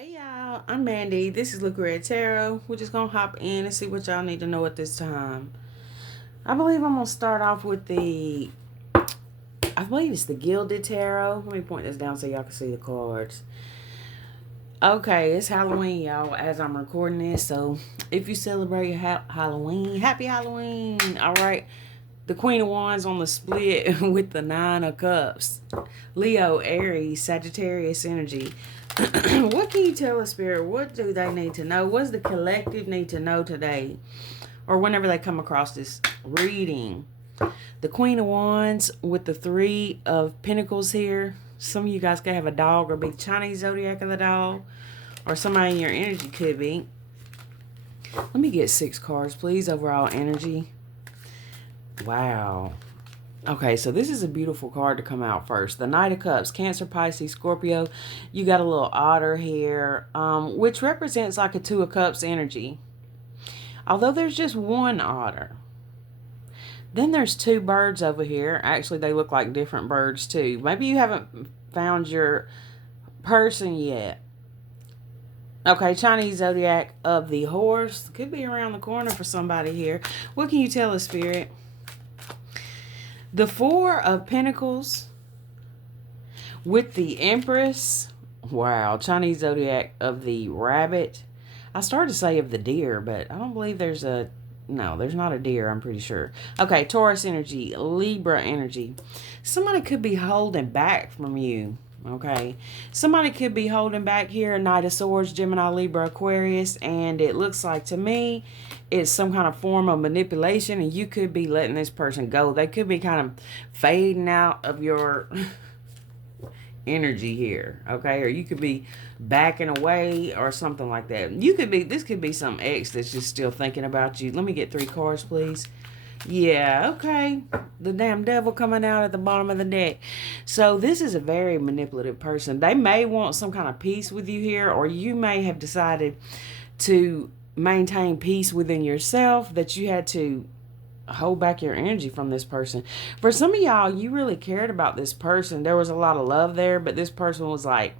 Hey y'all, I'm Mandy. This is Luca Tarot. We're just gonna hop in and see what y'all need to know at this time. I believe I'm gonna start off with I believe it's the Gilded Tarot. Let me point this down so y'all can see the cards. Okay, it's Halloween, y'all, as I'm recording this. So if you celebrate Halloween, happy Halloween. All right. The Queen of Wands on the split with the Nine of Cups. Leo, Aries, Sagittarius energy. What can you tell us, Spirit? What do they need to know? What does the collective need to know today? Or whenever they come across this reading. The Queen of Wands with the Three of Pentacles here. Some of you guys could have a dog or be Chinese zodiac of the dog. Or somebody in your energy could be. Let me get 6 cards, please. Overall energy. Wow. Okay, so this is a beautiful card to come out first. The Knight of Cups, Cancer, Pisces, Scorpio. You got a little otter here, which represents like a Two of Cups energy. Although there's just one otter. Then there's 2 birds over here. Actually, they look like different birds too. Maybe you haven't found your person yet. Okay, Chinese zodiac of the horse. Could be around the corner for somebody here. What can you tell us, Spirit? The 4 of Pentacles with the Empress. Wow, Chinese zodiac of the rabbit. I started to say of the deer, but I don't believe there's a... No, there's not a deer, I'm pretty sure. Okay, Taurus energy, Libra energy. Somebody could be holding back from you. Okay, somebody could be holding back here. Knight of Swords, Gemini, Libra, Aquarius, and it looks like to me it's some kind of form of manipulation, and you could be letting this person go. They could be kind of fading out of your energy here, okay? Or you could be backing away or something like that. This could be some ex that's just still thinking about you. Let me get 3 cards, please. Yeah, okay. The damn devil coming out at the bottom of the deck. So this is a very manipulative person. They may want some kind of peace with you here, or you may have decided to maintain peace within yourself, that you had to hold back your energy from this person. For some of y'all, you really cared about this person. There was a lot of love there, but this person was like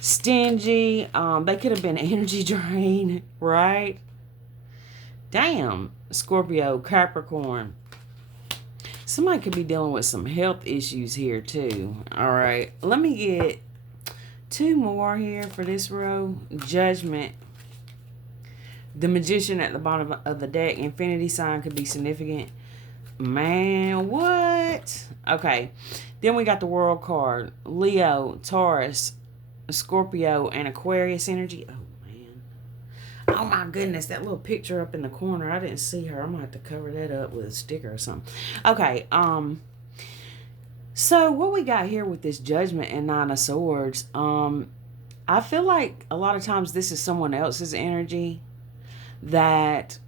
stingy. They could have been energy drained, right? Damn. Scorpio, Capricorn. Somebody could be dealing with some health issues here too. All right. Let me get 2 more here for this row. Judgment. The Magician at the bottom of the deck. Infinity sign could be significant. Man, what? Okay. Then we got the World card. Leo, Taurus, Scorpio, and Aquarius energy. Oh my goodness, that little picture up in the corner. I didn't see her. I'm gonna have to cover that up with a sticker or something. Okay, so what we got here with this Judgment and 9 of Swords, I feel like a lot of times this is someone else's energy. That,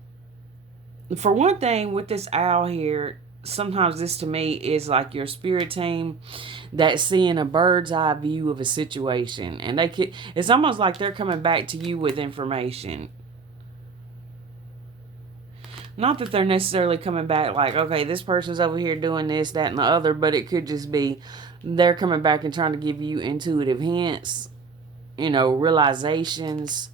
for one thing, with this owl here, sometimes this to me is like your spirit team that's seeing a bird's eye view of a situation, and it's almost like they're coming back to you with information. Not that they're necessarily coming back like, okay, this person's over here doing this, that, and the other, but it could just be they're coming back and trying to give you intuitive hints, realizations.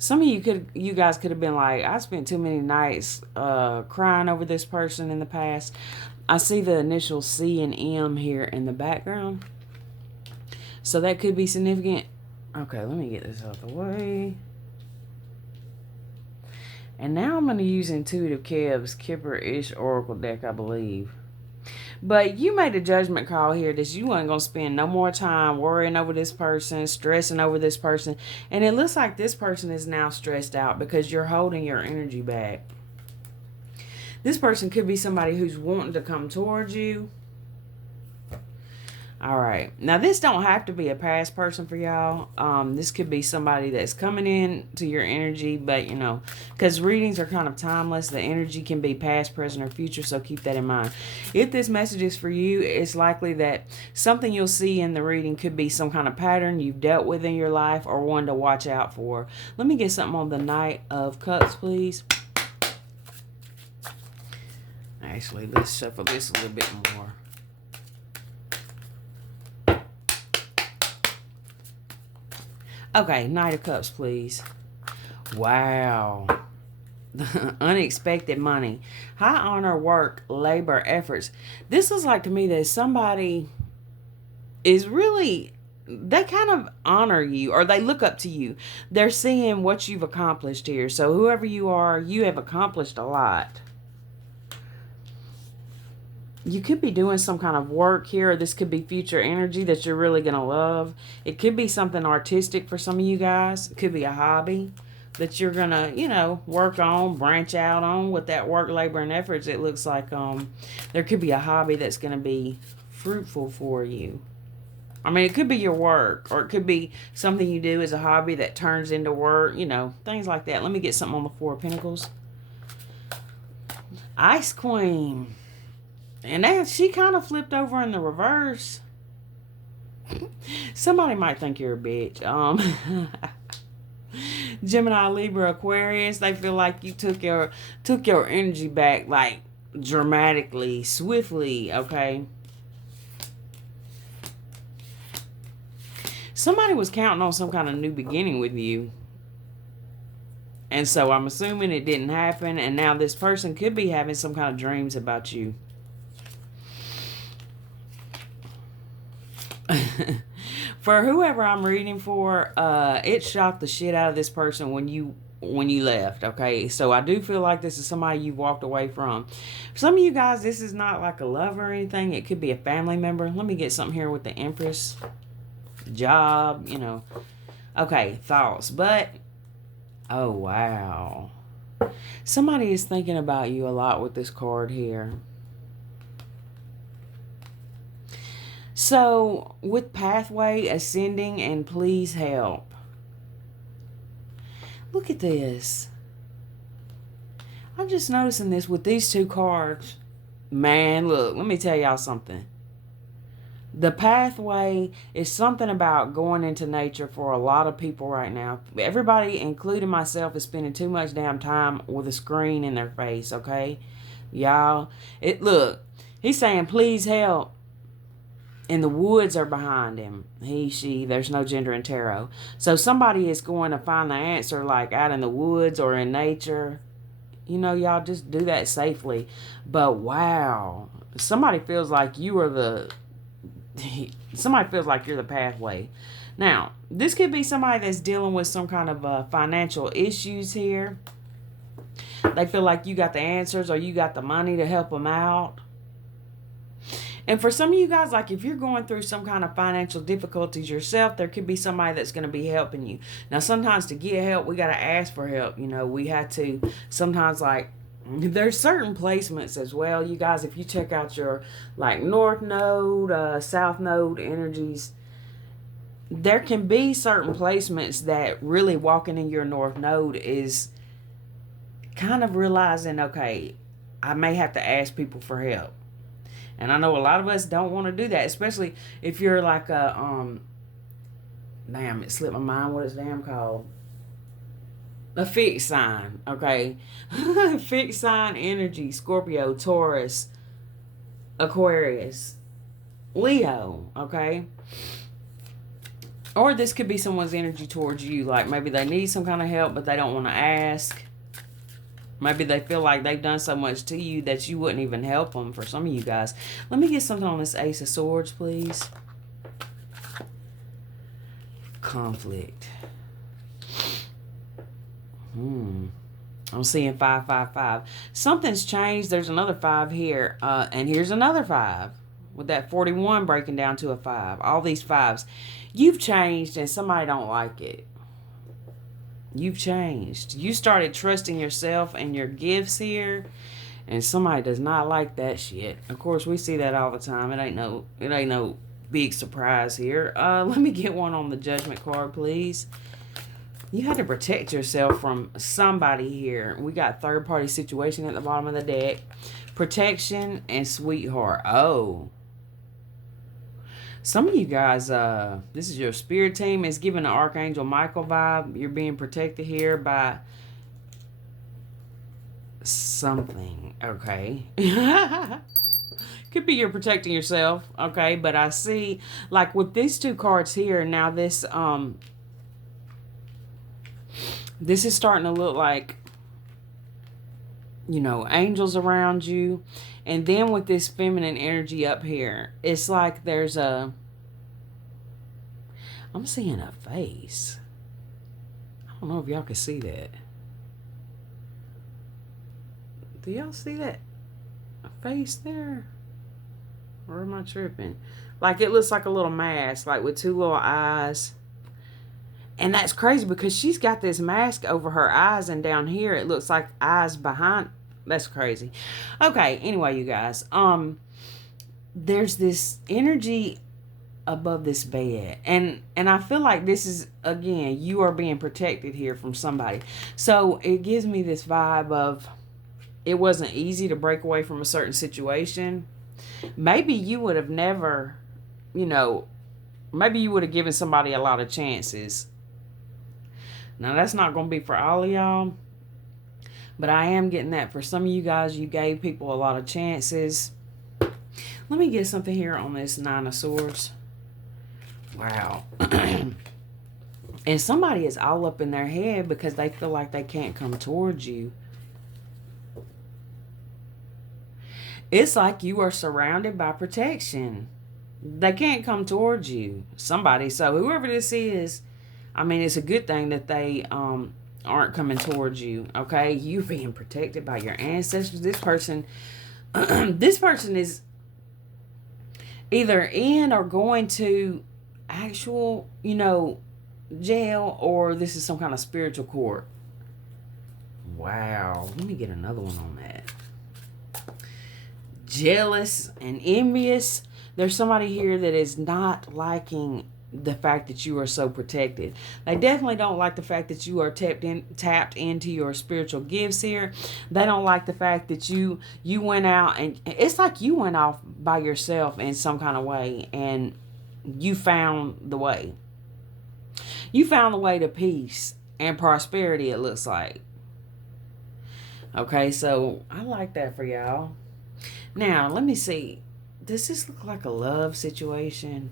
Some of you guys could have been like, I spent too many nights crying over this person in the past. I see the initial C and M here in the background. So that could be significant. Okay, let me get this out of the way. And now I'm going to use Intuitive Kev's Kipper-ish Oracle deck, I believe. But you made a judgment call here that you weren't going to spend no more time worrying over this person, stressing over this person. And it looks like this person is now stressed out because you're holding your energy back. This person could be somebody who's wanting to come towards you. All right. Now, this don't have to be a past person for y'all. This could be somebody that's coming in to your energy, but, because readings are kind of timeless. The energy can be past, present, or future, so keep that in mind. If this message is for you, it's likely that something you'll see in the reading could be some kind of pattern you've dealt with in your life or one to watch out for. Let me get something on the Knight of Cups, please. Actually, let's shuffle this a little bit more. Okay, Knight of Cups, please. Wow. Unexpected money. High honor, work, labor, efforts. This looks like to me that somebody is really, they kind of honor you or they look up to you. They're seeing what you've accomplished here. So whoever you are, you have accomplished a lot. You could be doing some kind of work here. Or this could be future energy that you're really going to love. It could be something artistic for some of you guys. It could be a hobby that you're going to, work on, branch out on with that work, labor, and efforts. It looks like there could be a hobby that's going to be fruitful for you. I mean, it could be your work, or it could be something you do as a hobby that turns into work, things like that. Let me get something on the Four of Pentacles. Ice Queen. And that she kind of flipped over in the reverse. Somebody might think you're a bitch. Gemini, Libra, Aquarius, they feel like you took your energy back like dramatically, swiftly, okay? Somebody was counting on some kind of new beginning with you. And so I'm assuming it didn't happen, and now this person could be having some kind of dreams about you. For whoever I'm reading for, it shocked the shit out of this person when you left, okay? So I do feel like this is somebody you've walked away from. For some of you guys, this is not like a lover or anything. It could be a family member. Let me get something here with the Empress. Job, Okay, thoughts. But, oh, wow. Somebody is thinking about you a lot with this card here. So, with pathway, ascending, and please help. Look at this. I'm just noticing this with these two cards. Man, look, let me tell y'all something. The pathway is something about going into nature for a lot of people right now. Everybody, including myself, is spending too much damn time with a screen in their face, okay? Y'all, look, he's saying, please help. And the woods are behind him. He, she, there's no gender in tarot. So somebody is going to find the answer like out in the woods or in nature. Y'all just do that safely. But wow, somebody feels like you are somebody feels like you're the pathway. Now, this could be somebody that's dealing with some kind of financial issues here. They feel like you got the answers or you got the money to help them out. And for some of you guys, like if you're going through some kind of financial difficulties yourself, there could be somebody that's going to be helping you. Now, sometimes to get help, we got to ask for help. We had to sometimes there's certain placements as well. You guys, if you check out your like North Node, South Node energies, there can be certain placements that really walking in your North Node is kind of realizing, okay, I may have to ask people for help. And I know a lot of us don't want to do that, especially if you're like a, damn, it slipped my mind what it's damn called. A fixed sign, okay? Fixed sign energy, Scorpio, Taurus, Aquarius, Leo, okay? Or this could be someone's energy towards you, like maybe they need some kind of help, but they don't want to ask. Maybe they feel like they've done so much to you that you wouldn't even help them for some of you guys. Let me get something on this Ace of Swords, please. Conflict. I'm seeing 555. Something's changed. There's another 5 here. And here's another 5. With that 41 breaking down to a 5. All these 5s. You've changed and somebody don't like it. You've changed. You started trusting yourself and your gifts here, and somebody does not like that shit. Of course, we see that all the time. It ain't no big surprise here. Let me get one on the Judgment card, please. You had to protect yourself from somebody here. We got third-party situation at the bottom of the deck. Protection and sweetheart. Oh. Some of you guys, this is your spirit team. It's giving the Archangel Michael vibe. You're being protected here by something, okay? Could be you're protecting yourself, okay? But I see, like with these two cards here, now this, This is starting to look like, angels around you. And then with this feminine energy up here, it's like I'm seeing a face. I don't know if y'all can see that. Do y'all see that face there? Or am I tripping? Like it looks like a little mask, like with two little eyes. And that's crazy because she's got this mask over her eyes, and down here it looks like eyes behind. That's crazy. Okay, anyway, you guys. There's this energy above this bed. And I feel like this is, again, you are being protected here from somebody. So it gives me this vibe of it wasn't easy to break away from a certain situation. Maybe you would have never, maybe you would have given somebody a lot of chances. Now, that's not going to be for all of y'all, but I am getting that for some of you guys, you gave people a lot of chances. Let me get something here on this Nine of Swords. Wow. And somebody is all up in their head because they feel like they can't come towards you. It's like you are surrounded by protection. They can't come towards you. Somebody. So whoever this is, I mean, it's a good thing that they aren't coming towards you. Okay, you being protected by your ancestors. This person, this person is either in or going to actual, jail, or this is some kind of spiritual court. Wow. Let me get another one on that. Jealous and envious. There's somebody here that is not liking the fact that you are so protected. They definitely don't like the fact that you are tapped into your spiritual gifts here. They don't like the fact that you went out, and it's like you went off by yourself in some kind of way, and you found the way. You found the way to peace and prosperity, it looks like. Okay, so I like that for y'all. Now, let me see. Does this look like a love situation?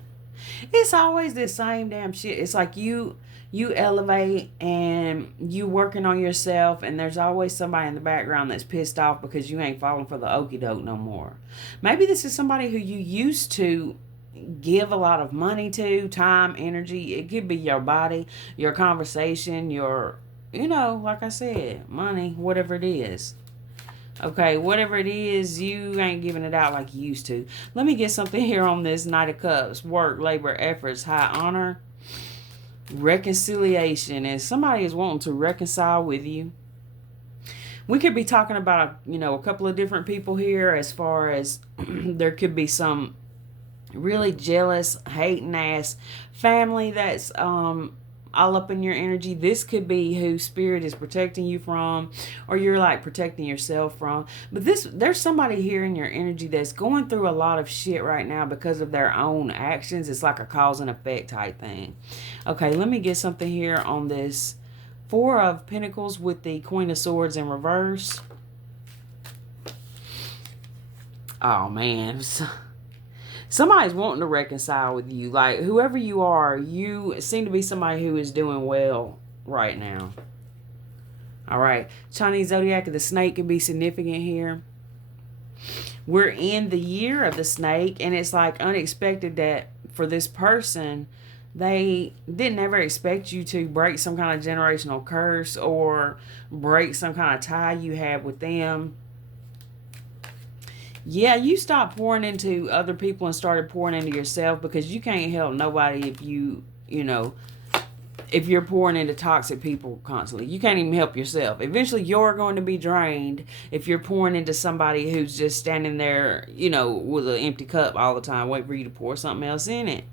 It's always the same damn shit. It's like you elevate and you working on yourself, and there's always somebody in the background that's pissed off because you ain't falling for the okie doke no more. Maybe this is somebody who you used to give a lot of money to, time, energy. It could be your body, your conversation, your, like I said, money, whatever it is. Okay, whatever it is, you ain't giving it out like you used to. Let me get something here on this Knight of Cups. Work, labor, efforts, high honor, reconciliation. And somebody is wanting to reconcile with you. We could be talking about, a couple of different people here, as far as there could be some really jealous, hating ass family that's all up in your energy. This could be who spirit is protecting you from, or you're like protecting yourself from. But there's somebody here in your energy that's going through a lot of shit right now because of their own actions. It's like a cause and effect type thing. Okay, let me get something here on this Four of Pentacles with the Queen of Swords in reverse. Oh man, somebody's wanting to reconcile with you. Like, whoever you are, you seem to be somebody who is doing well right now. All right. Chinese zodiac of the snake can be significant here. We're in the year of the snake, and it's like unexpected that for this person, they didn't ever expect you to break some kind of generational curse or break some kind of tie you have with them. Yeah, you stopped pouring into other people and started pouring into yourself, because you can't help nobody if if you're pouring into toxic people constantly. You can't even help yourself. Eventually, you're going to be drained if you're pouring into somebody who's just standing there, with an empty cup all the time, waiting for you to pour something else in it.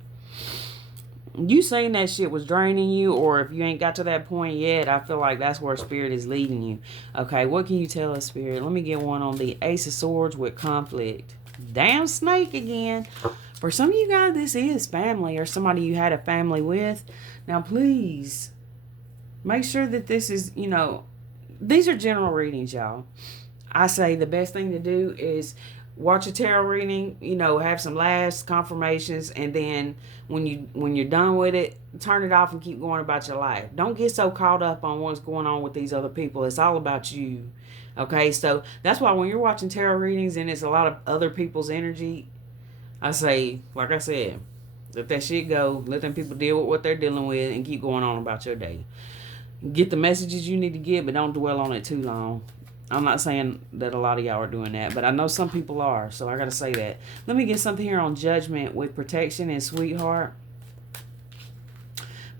You saying that shit was draining you, or if you ain't got to that point yet, I feel like that's where Spirit is leading you. Okay, what can you tell us, Spirit? Let me get one on the Ace of Swords with conflict. Damn snake again. For some of you guys, this is family or somebody you had a family with. Now, please make sure that this is, these are general readings, y'all. I say the best thing to do is watch a tarot reading, have some last confirmations, and then when you're done with it, turn it off and keep going about your life. Don't get so caught up on what's going on with these other people. It's all about you. Okay, so that's why when you're watching tarot readings and it's a lot of other people's energy, I say, like I said, let that shit go. Let them people deal with what they're dealing with and keep going on about your day. Get the messages you need to get, but don't dwell on it too long. I'm not saying that a lot of y'all are doing that, but I know some people are, so I got to say that. Let me get something here on Judgment with Protection and Sweetheart.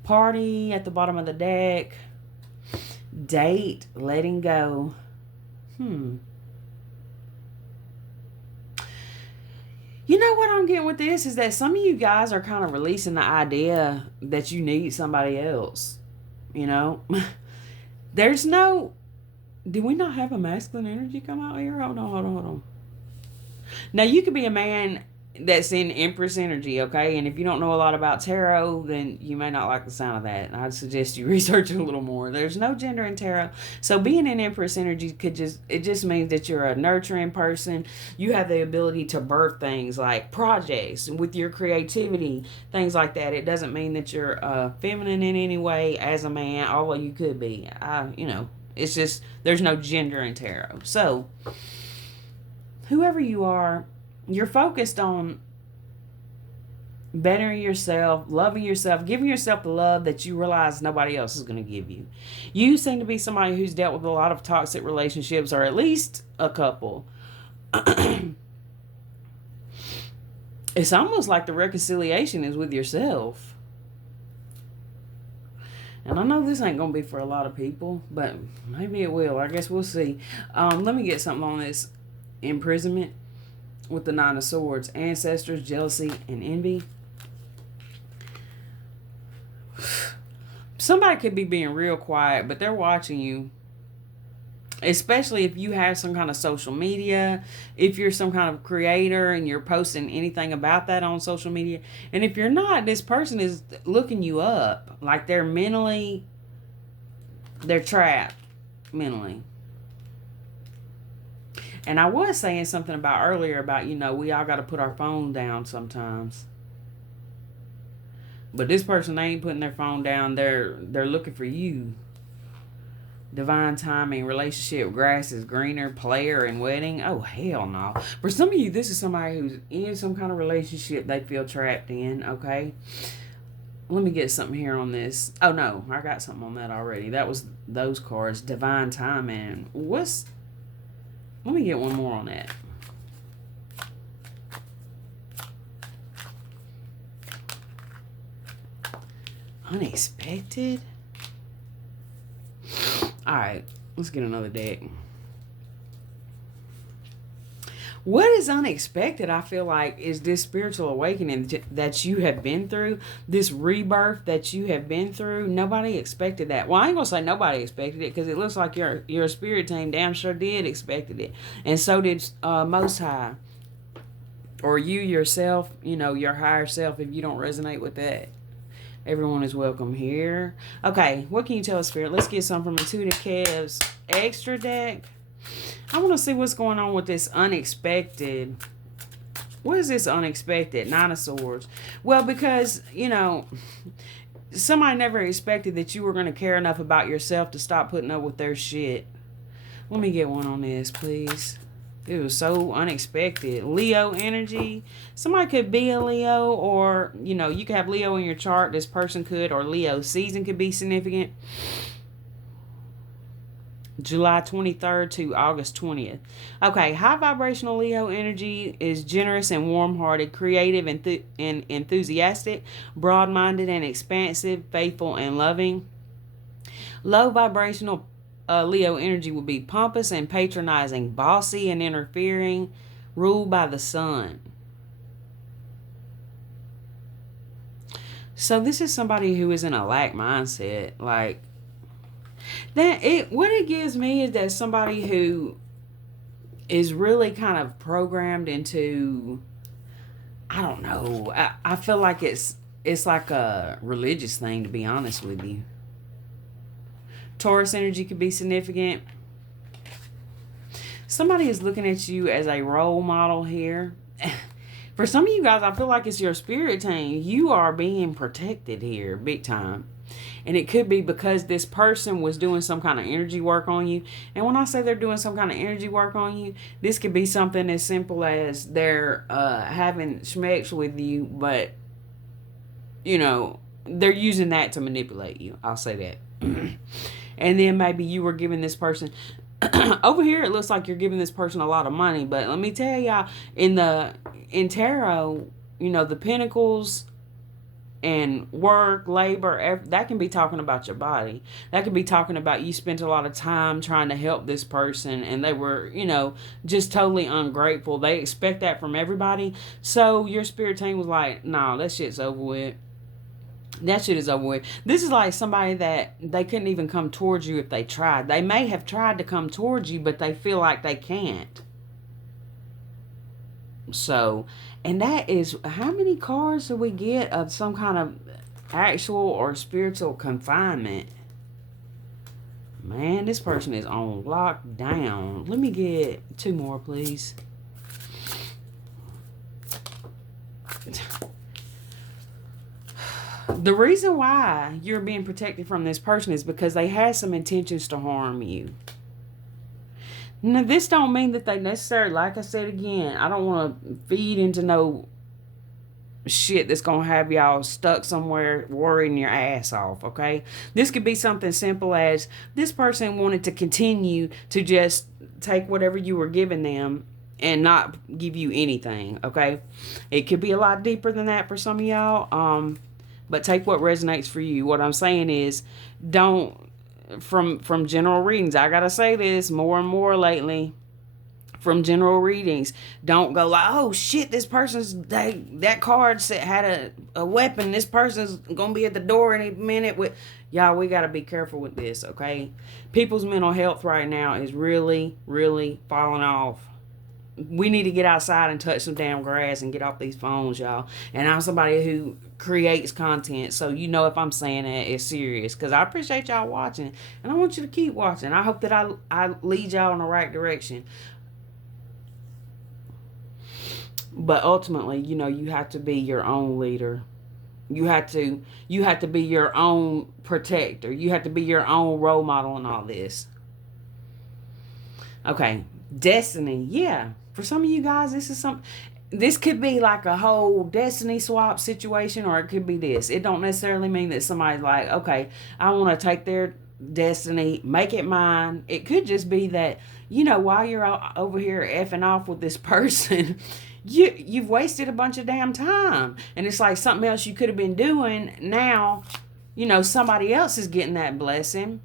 Party at the bottom of the deck. Date, letting go. You know what I'm getting with this is that some of you guys are kind of releasing the idea that you need somebody else. There's no... Did we not have a masculine energy come out here? Hold on. Now, you could be a man that's in Empress energy, okay? And if you don't know a lot about tarot, then you may not like the sound of that. I'd suggest you research it a little more. There's no gender in tarot. So being in Empress energy it just means that you're a nurturing person. You have the ability to birth things like projects with your creativity, things like that. It doesn't mean that you're feminine in any way as a man, although you could be. It's just, there's no gender in tarot. So, whoever you are, you're focused on bettering yourself, loving yourself, giving yourself the love that you realize nobody else is going to give you. You seem to be somebody who's dealt with a lot of toxic relationships, or at least a couple. It's almost like the reconciliation is with yourself. And I know this ain't going to be for a lot of people, but maybe it will. I guess we'll see. Let me get something on this imprisonment with the Nine of Swords. Ancestors, jealousy, and envy. Somebody could be being real quiet, but they're watching you. Especially if you have some kind of social media, if you're some kind of creator and you're posting anything about that on social media. And if you're not, this person is looking you up. Like they're trapped mentally. And I was saying something earlier about, we all got to put our phone down sometimes. But this person ain't putting their phone down. They're looking for you. Divine timing, relationship, grass is greener, player, and wedding. Oh, hell no. For some of you, this is somebody who's in some kind of relationship they feel trapped in, okay? Let me get something here on this. Oh, no. I got something on that already. That was those cards. Divine timing. Let me get one more on that. Unexpected? Alright, let's get another deck. What is unexpected, I feel like, is this spiritual awakening that you have been through, this rebirth that you have been through. Nobody expected that. Well, I ain't going to say nobody expected it, because it looks like your spirit team damn sure did expected it. And so did Most High. Or you yourself, your higher self, if you don't resonate with that. Everyone is welcome here. Okay, what can you tell us, Spirit? Let's get some from Intuitive Kev's extra deck. I want to see what's going on with this unexpected. What is this unexpected? Nine of Swords. Well, because, somebody never expected that you were going to care enough about yourself to stop putting up with their shit. Let me get one on this, please. It was so unexpected. Leo energy. Somebody could be a Leo, or, you could have Leo in your chart. This person could, or Leo season could be significant. July 23rd to August 20th. Okay, high vibrational Leo energy is generous and warm-hearted, creative and enthusiastic, broad-minded and expansive, faithful and loving. Low vibrational Leo energy will be pompous and patronizing, bossy and interfering, ruled by the sun. So this is somebody who is in a lack mindset. Like, what it gives me is that somebody who is really kind of programmed into, I don't know, I feel like it's like a religious thing, to be honest with you. Taurus energy could be significant. somebody is looking at you as a role model here. For some of you guys, I feel like it's your spirit team. You are being protected here, big time. And it could be because this person was doing some kind of energy work on you. And when I say they're doing some kind of energy work on you, this could be something as simple as they're having schmex with you, but, you know, they're using that to manipulate you. I'll say that. And then maybe you were giving this person over here, it looks like you're giving this person a lot of money, but let me tell y'all, in tarot, you know, the pentacles and work, labor, that can be talking about your body. That can be talking about you spent a lot of time trying to help this person and they were, you know, just totally ungrateful. They expect that from everybody. So your spirit team was like, nah, that shit's over with. That shit is over with. This is like somebody that they couldn't even come towards you if they tried. They may have tried to come towards you, but they feel like they can't. So, and that is, how many cards do we get of some kind of actual or spiritual confinement? Man, this person is on lockdown. Let me get 2 more, please. The reason why you're being protected from this person is because they had some intentions to harm you. Now, this don't mean that they necessarily, like I said again, I don't want to feed into no shit that's going to have y'all stuck somewhere worrying your ass off, okay? This could be something simple as this person wanted to continue to just take whatever you were giving them and not give you anything, okay? It could be a lot deeper than that for some of y'all, but take what resonates for you. What I'm saying is, don't, from general readings, I gotta say this more and more lately, from general readings, don't go like, oh shit, this person's, that card had a weapon, this person's gonna be at the door any minute with, y'all, we gotta be careful with this, okay? People's mental health right now is really, really falling off. We need to get outside and touch some damn grass and get off these phones, y'all. And I'm somebody who creates content, so you know if I'm saying that, it's serious. Because I appreciate y'all watching, and I want you to keep watching. I hope that I lead y'all in the right direction. But ultimately, you know, you have to be your own leader. You have to be your own protector. You have to be your own role model in all this. Okay, destiny, yeah. For some of you guys, this could be like a whole destiny swap situation, or it could be this. It don't necessarily mean that somebody's like, okay, I want to take their destiny, make it mine. It could just be that, you know, while you're over here effing off with this person, you've wasted a bunch of damn time. And it's like something else you could have been doing. Now, you know, somebody else is getting that blessing.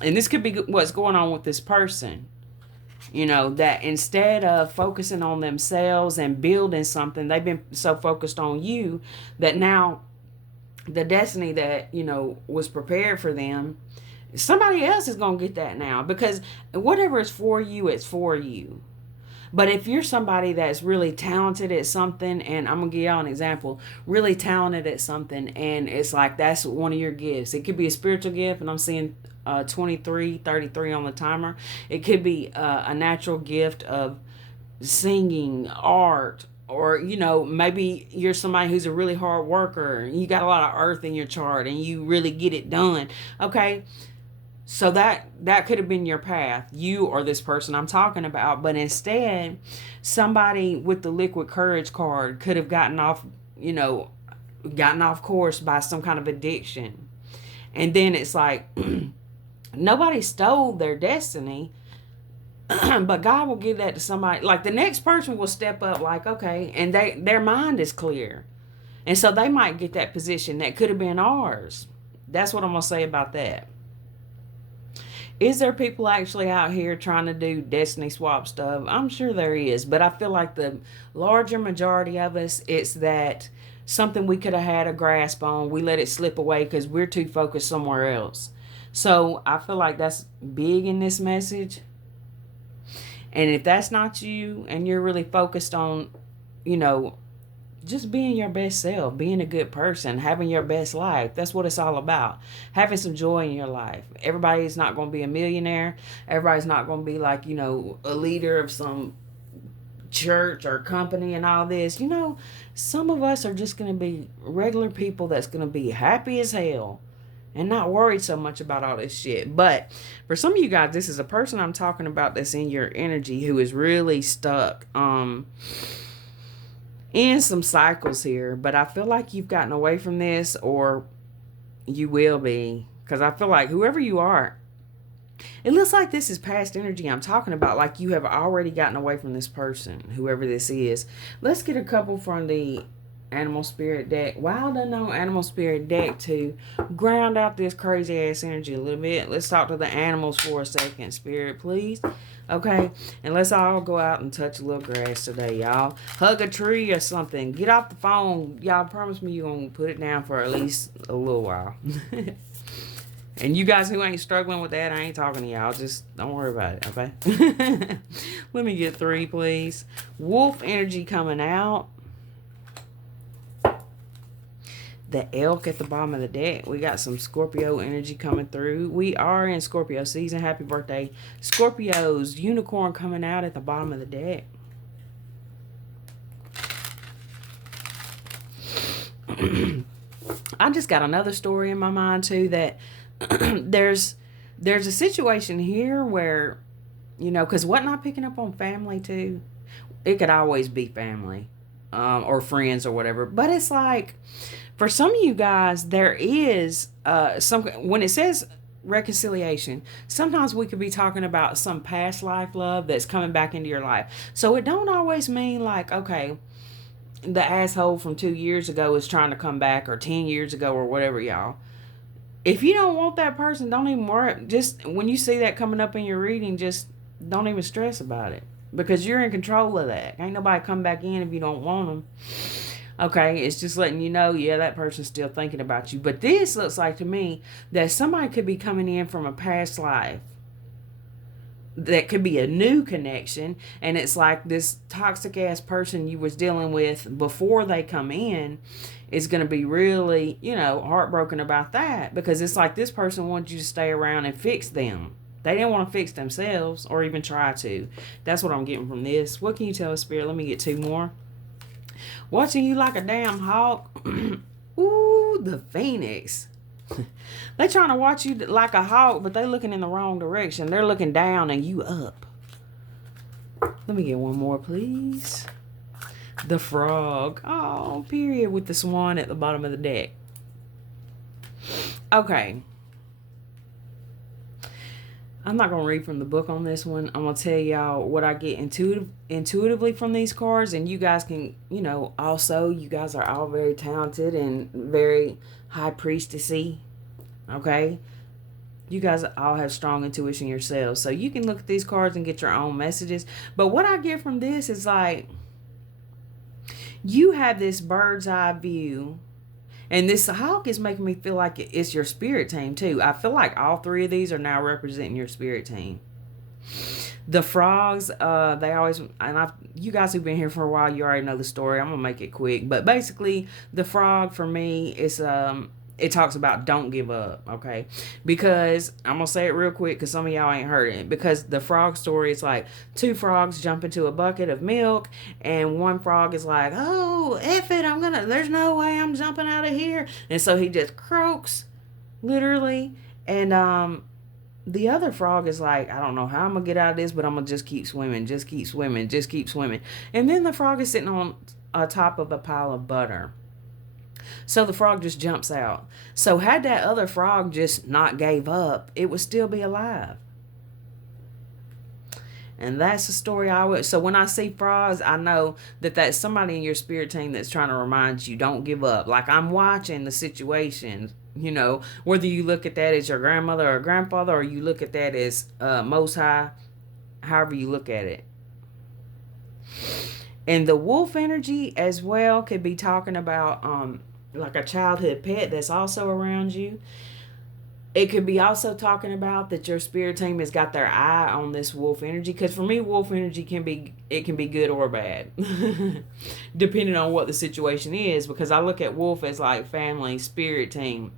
And this could be what's going on with this person. You know, that instead of focusing on themselves and building something, they've been so focused on you that now the destiny that, you know, was prepared for them, somebody else is going to get that now. Because whatever is for you, it's for you. But if you're somebody that's really talented at something, and I'm going to give y'all an example, really talented at something, and it's like that's one of your gifts. It could be a spiritual gift, and I'm seeing 33 on the timer. It could be a natural gift of singing, art, or, you know, maybe you're somebody who's a really hard worker, and you got a lot of earth in your chart, and you really get it done. Okay, so that could have been your path, you or this person I'm talking about. But instead, somebody with the liquid courage card could have gotten off course by some kind of addiction. And then it's like, nobody stole their destiny, but God will give that to somebody. Like the next person will step up like, okay, and their mind is clear. And so they might get that position that could have been ours. That's what I'm going to say about that. Is there people actually out here trying to do destiny swap stuff? I'm sure there is, but I feel like the larger majority of us, it's that something we could have had a grasp on, we let it slip away because we're too focused somewhere else. So I feel like that's big in this message. And if that's not you and you're really focused on, you know, just being your best self, being a good person, having your best life. That's what it's all about. Having some joy in your life. Everybody's not going to be a millionaire. Everybody's not going to be like, a leader of some church or company and all this. Some of us are just going to be regular people that's going to be happy as hell and not worried so much about all this shit. But for some of you guys, this is a person I'm talking about that's in your energy who is really stuck in some cycles here. But I feel like you've gotten away from this, or you will be, because I feel like whoever you are, it looks like this is past energy I'm talking about, like you have already gotten away from this person, whoever this is. Let's get a couple from the animal spirit deck, wild unknown animal spirit deck, to ground out this crazy ass energy a little bit. Let's talk to the animals for a second, spirit, please. Okay, and let's all go out and touch a little grass today, y'all. Hug a tree or something. Get off the phone. Y'all promise me you're gonna put it down for at least a little while. And you guys who ain't struggling with that, I ain't talking to y'all. Just don't worry about it, okay? Let me get 3, please. Wolf energy coming out. The elk at the bottom of the deck. We got some Scorpio energy coming through. We are in Scorpio season. Happy birthday, Scorpios. Unicorn coming out at the bottom of the deck. I just got another story in my mind too, that there's a situation here where, because what not picking up on family too, it could always be family or friends or whatever. But it's like, for some of you guys, there is when it says reconciliation, sometimes we could be talking about some past life love that's coming back into your life. So it don't always mean like, okay, the asshole from 2 years ago is trying to come back, or 10 years ago, or whatever, y'all. If you don't want that person, don't even worry. Just when you see that coming up in your reading, just don't even stress about it, because you're in control of that. Ain't nobody come back in if you don't want them. Okay, it's just letting you know, yeah, that person's still thinking about you. But this looks like to me that somebody could be coming in from a past life. That could be a new connection, and it's like this toxic ass person you was dealing with before they come in is going to be really, heartbroken about that, because it's like this person wants you to stay around and fix them. They didn't want to fix themselves or even try to. That's what I'm getting from this. What can you tell us, Spirit? Let me get 2 more. Watching you like a damn hawk. Ooh, the Phoenix. They trying to watch you like a hawk, but they looking in the wrong direction. They're looking down and you up. Let me get 1 more, please. The frog. Oh, period, with the swan at the bottom of the deck. Okay. I'm not going to read from the book on this one. I'm going to tell y'all what I get intuitively from these cards. And you guys can, also, you guys are all very talented and very high priestessy. Okay? You guys all have strong intuition yourselves. So you can look at these cards and get your own messages. But what I get from this is like, you have this bird's eye view. And this hawk is making me feel like it's your spirit team too. I feel like all 3 of these are now representing your spirit team. The frogs, they always, and you guys who've been here for a while, you already know the story. I'm gonna make it quick, but basically, the frog for me is it talks about don't give up, okay? Because I'm gonna say it real quick because some of y'all ain't heard it. Because the frog story is like 2 frogs jump into a bucket of milk, and one frog is like, oh, F it, there's no way I'm jumping out of here. And so he just croaks, literally. And the other frog is like, I don't know how I'm gonna get out of this, but I'm gonna just keep swimming, just keep swimming, just keep swimming. And then the frog is sitting on top of a pile of butter. So the frog just jumps out. So had that other frog just not gave up, it would still be alive. And that's the story I would. So when I see frogs, I know that that's somebody in your spirit team that's trying to remind you, don't give up. Like, I'm watching the situation, whether you look at that as your grandmother or grandfather, or you look at that as Most High, however you look at it. And the wolf energy as well could be talking about like a childhood pet that's also around you. It could be also talking about that your spirit team has got their eye on this wolf energy. Because for me, wolf energy can be good or bad, depending on what the situation is. Because I look at wolf as like family, spirit team.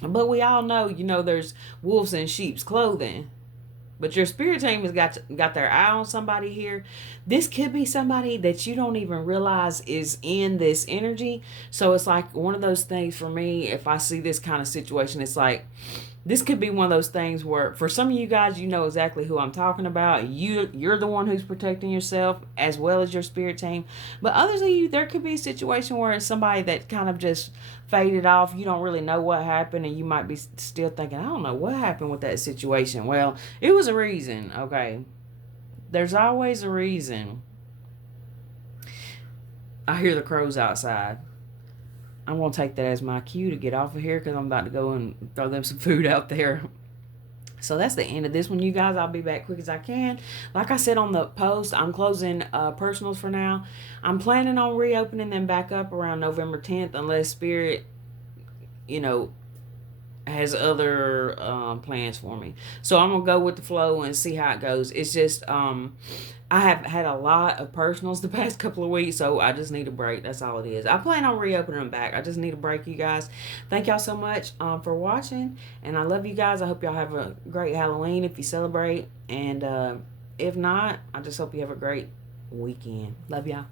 But we all know, there's wolves in sheep's clothing. But your spirit team has got their eye on somebody here. This could be somebody that you don't even realize is in this energy. So it's like one of those things for me. If I see this kind of situation, it's like this could be one of those things where for some of you guys, you know exactly who I'm talking about. You're the one who's protecting yourself as well as your spirit team. But others of you, there could be a situation where it's somebody that kind of just faded off. You don't really know what happened, and you might be still thinking, I don't know what happened with that situation. Well, it was a reason. Okay, there's always a reason. I hear the crows outside. I'm going to take that as my cue to get off of here because I'm about to go and throw them some food out there. So that's the end of this one, you guys. I'll be back quick as I can. Like I said on the post, I'm closing personals for now. I'm planning on reopening them back up around November 10th unless Spirit, you know, has other plans for me. So I'm going to go with the flow and see how it goes. It's just I have had a lot of personals the past couple of weeks, so I just need a break. That's all it is. I plan on reopening them back. I just need a break, you guys. Thank y'all so much for watching, and I love you guys. I hope y'all have a great Halloween if you celebrate, and if not, I just hope you have a great weekend. Love y'all.